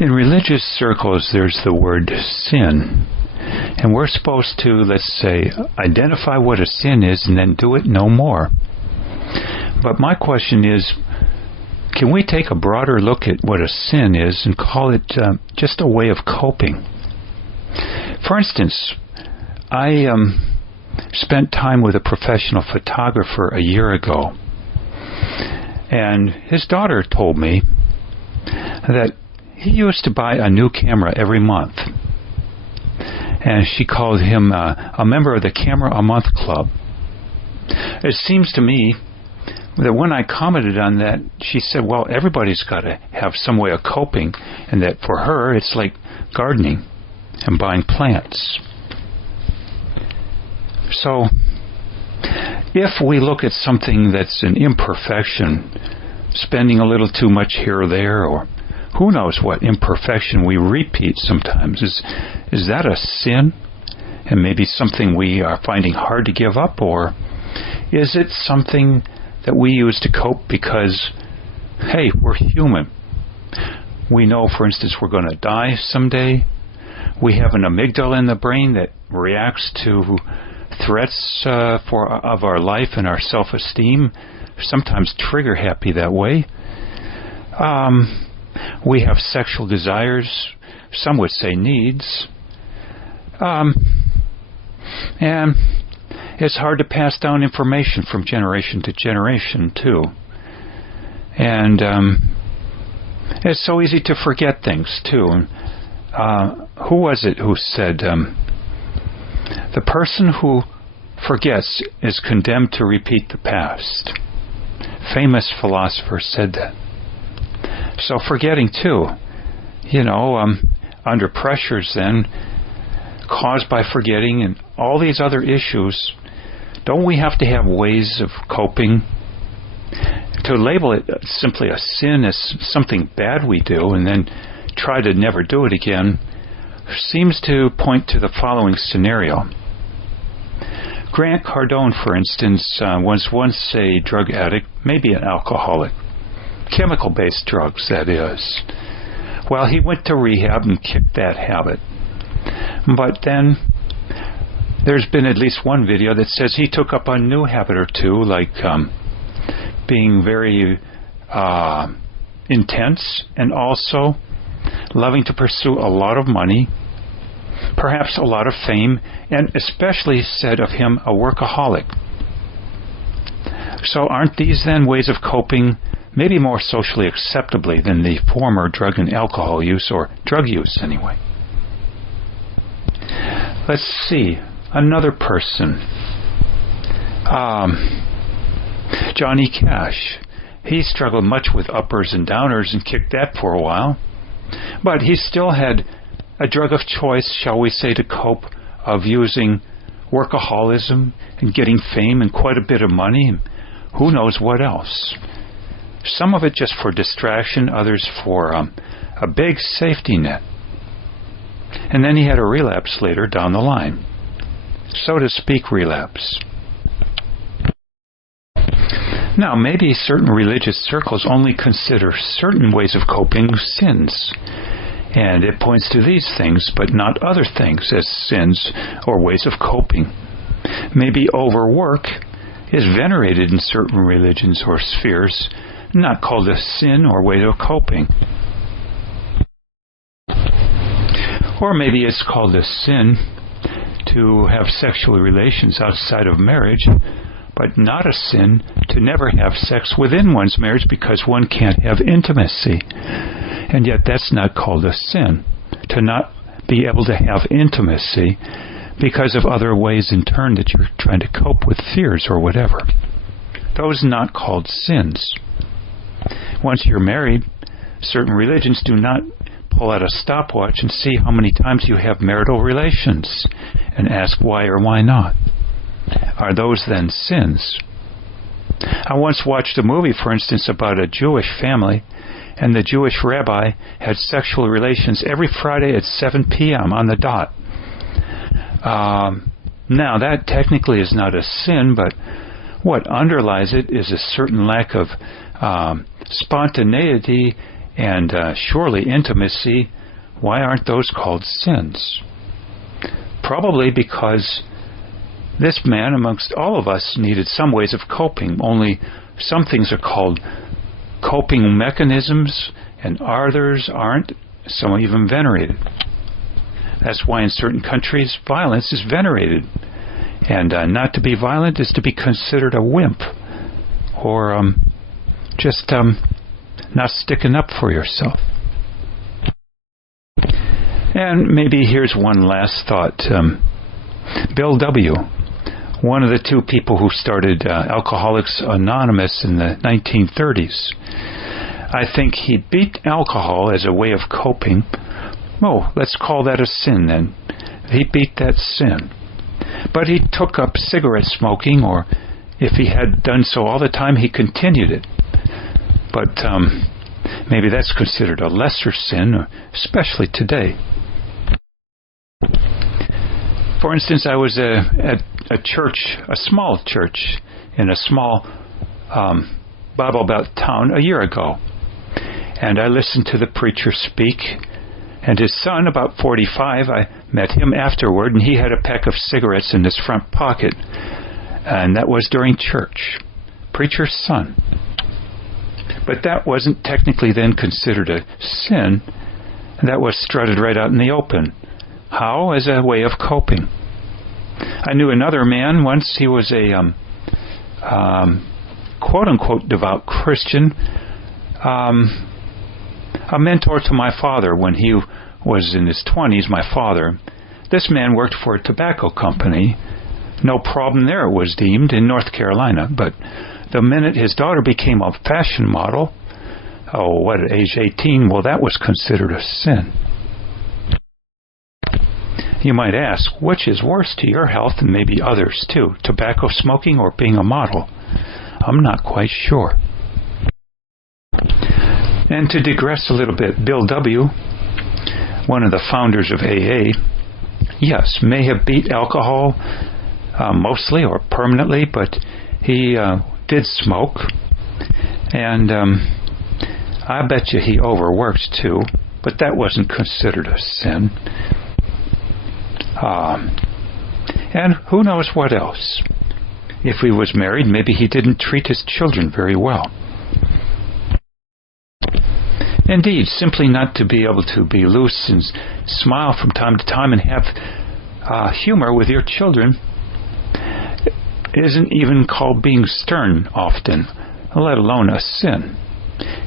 In religious circles, there's the word sin. And we're supposed to, let's say, identify what a sin is and then do it no more. But my question is, can we take a broader look at what a sin is and call it just a way of coping? For instance, I spent time with a professional photographer a year ago, and his daughter told me that he used to buy a new camera every month. And she called him a member of the Camera a Month Club. It seems to me that when I commented on that, she said, well, everybody's got to have some way of coping, and that for her, it's like gardening and buying plants. So, if we look at something that's an imperfection, spending a little too much here or there, or who knows what imperfection we repeat sometimes, is that a sin? And maybe something we are finding hard to give up? Or is it something that we use to cope because, hey, we're human? We know, for instance, we're going to die someday. We have an amygdala in the brain that reacts to threats of our life and our self-esteem, sometimes trigger happy that way. We have sexual desires, some would say needs. And it's hard to pass down information from generation to generation, too. And it's so easy to forget things, too. Who was it who said, the person who forgets is condemned to repeat the past? Famous philosopher said that. So forgetting, too. Under pressures then, caused by forgetting and all these other issues, don't we have to have ways of coping? To label it simply a sin as something bad we do and then try to never do it again seems to point to the following scenario. Grant Cardone, for instance, was once a drug addict, maybe an alcoholic. Chemical-based drugs, that is. Well, he went to rehab and kicked that habit. But then there's been at least one video that says he took up a new habit or two, like being very intense and also loving to pursue a lot of money, perhaps a lot of fame, and especially said of him a workaholic. So aren't these then ways of coping, maybe more socially acceptably than the former drug and alcohol use, or drug use anyway? Let's see, another person. Johnny Cash. He struggled much with uppers and downers and kicked that for a while. But he still had a drug of choice, shall we say, to cope, of using workaholism and getting fame and quite a bit of money and who knows what else. Some of it just for distraction, others for a big safety net. And then he had a relapse later down the line. So to speak, relapse. Now, maybe certain religious circles only consider certain ways of coping sins. And it points to these things, but not other things as sins or ways of coping. Maybe overwork is venerated in certain religions or spheres, not called a sin or way of coping. Or maybe it's called a sin to have sexual relations outside of marriage, but not a sin to never have sex within one's marriage because one can't have intimacy. And yet that's not called a sin, to not be able to have intimacy because of other ways in turn that you're trying to cope with fears or whatever. Those are not called sins. Once you're married, certain religions do not pull out a stopwatch and see how many times you have marital relations and ask why or why not. Are those then sins? I once watched a movie, for instance, about a Jewish family, and the Jewish rabbi had sexual relations every Friday at 7 p.m. on the dot. Now, that technically is not a sin, but what underlies it is a certain lack of spontaneity And surely intimacy, why aren't those called sins? Probably because this man, amongst all of us, needed some ways of coping. Only some things are called coping mechanisms, and others aren't. Some are even venerated. That's why in certain countries, violence is venerated. And not to be violent is to be considered a wimp, or just not sticking up for yourself. And maybe here's one last thought. Bill W., one of the two people who started Alcoholics Anonymous in the 1930s. I think he beat alcohol as a way of coping. Oh, let's call that a sin then. He beat that sin. But he took up cigarette smoking, or if he had done so all the time, he continued it. But maybe that's considered a lesser sin, especially today. For instance, I was at a church, a small church, in a small Bible Belt town a year ago. And I listened to the preacher speak, and his son, about 45, I met him afterward, and he had a pack of cigarettes in his front pocket. And that was during church. Preacher's son. But that wasn't technically then considered a sin. That was strutted right out in the open. How? As a way of coping. I knew another man once. He was a quote-unquote devout Christian, a mentor to my father when he was in his 20s, my father. This man worked for a tobacco company. No problem there, it was deemed, in North Carolina. But the minute his daughter became a fashion model, at age 18, well, that was considered a sin. You might ask, which is worse to your health and maybe others too, tobacco smoking or being a model? I'm not quite sure. And to digress a little bit, Bill W., one of the founders of AA, yes, may have beat alcohol mostly or permanently, but he did smoke. And I bet you he overworked too, but that wasn't considered a sin. And who knows what else. If he was married, maybe he didn't treat his children very well. Indeed, simply not to be able to be loose and smile from time to time and have humor with your children isn't even called being stern often, let alone a sin.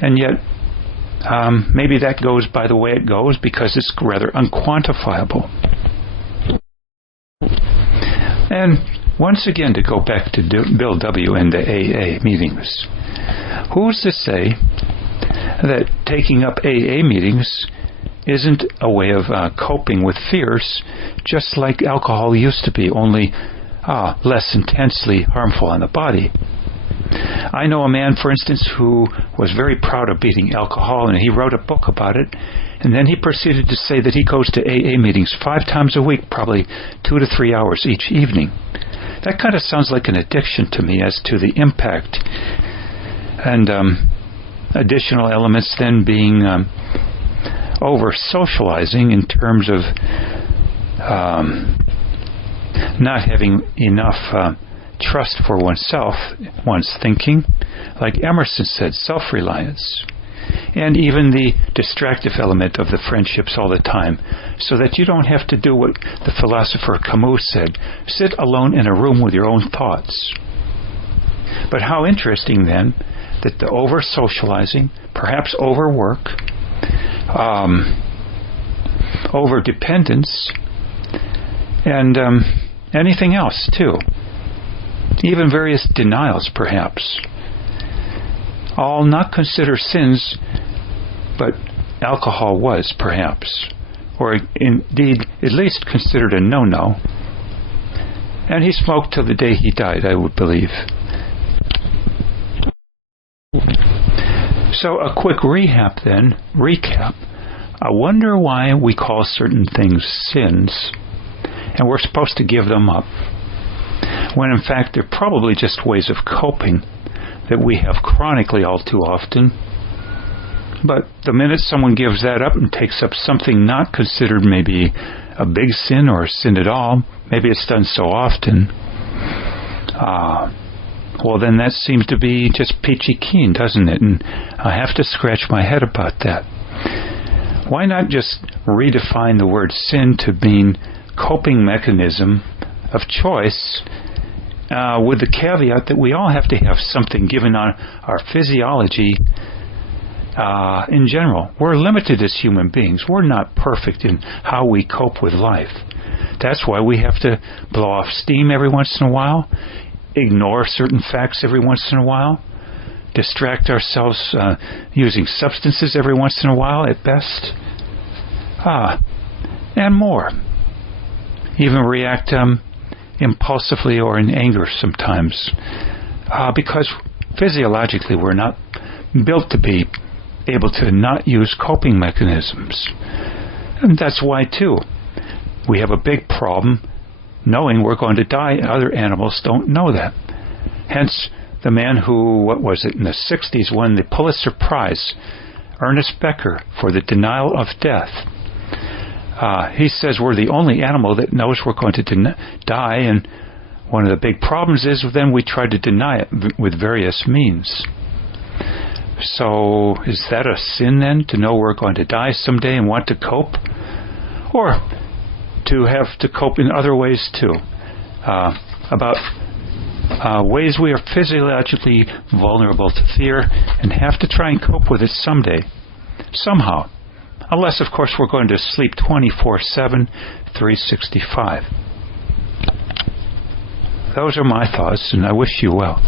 And yet, maybe that goes by the way it goes because it's rather unquantifiable. And once again, to go back to Bill W. and the AA meetings, who's to say that taking up AA meetings isn't a way of coping with fears, just like alcohol used to be, only less intensely harmful on the body? I know a man, for instance, who was very proud of beating alcohol, and he wrote a book about it, and then he proceeded to say that he goes to AA meetings 5 times a week, probably 2 to 3 hours each evening. That kind of sounds like an addiction to me as to the impact. And additional elements then being over-socializing in terms of not having enough trust for oneself, one's thinking, like Emerson said, self-reliance, and even the distractive element of the friendships all the time, so that you don't have to do what the philosopher Camus said, sit alone in a room with your own thoughts. But how interesting then that the over-socializing, perhaps overwork, over-dependence, and anything else too, even various denials perhaps, all not consider sins, but alcohol was perhaps, or indeed at least considered a no-no. And he smoked till the day he died, I would believe. So a quick recap. I wonder why we call certain things sins, and we're supposed to give them up, when in fact they're probably just ways of coping that we have chronically all too often. But the minute someone gives that up and takes up something not considered maybe a big sin or a sin at all, maybe it's done so often, well, then that seems to be just peachy keen, doesn't it? And I have to scratch my head about that. Why not just redefine the word sin to mean coping mechanism of choice, with the caveat that we all have to have something given on our physiology in general. We're limited as human beings. We're not perfect in how we cope with life. That's why we have to blow off steam every once in a while, ignore certain facts every once in a while, distract ourselves using substances every once in a while at best, and more. Even react impulsively or in anger sometimes, because physiologically we're not built to be able to not use coping mechanisms. And that's why, too, we have a big problem knowing we're going to die. Other animals don't know that. Hence, the man who, in the 60s, won the Pulitzer Prize, Ernest Becker, for the denial of death. He says we're the only animal that knows we're going to die, and one of the big problems is then we try to deny it with various means. So is that a sin then, to know we're going to die someday and want to cope? Or to have to cope in other ways too, about ways we are physiologically vulnerable to fear and have to try and cope with it someday, somehow. Unless, of course, we're going to sleep 24/7, 365. Those are my thoughts, and I wish you well.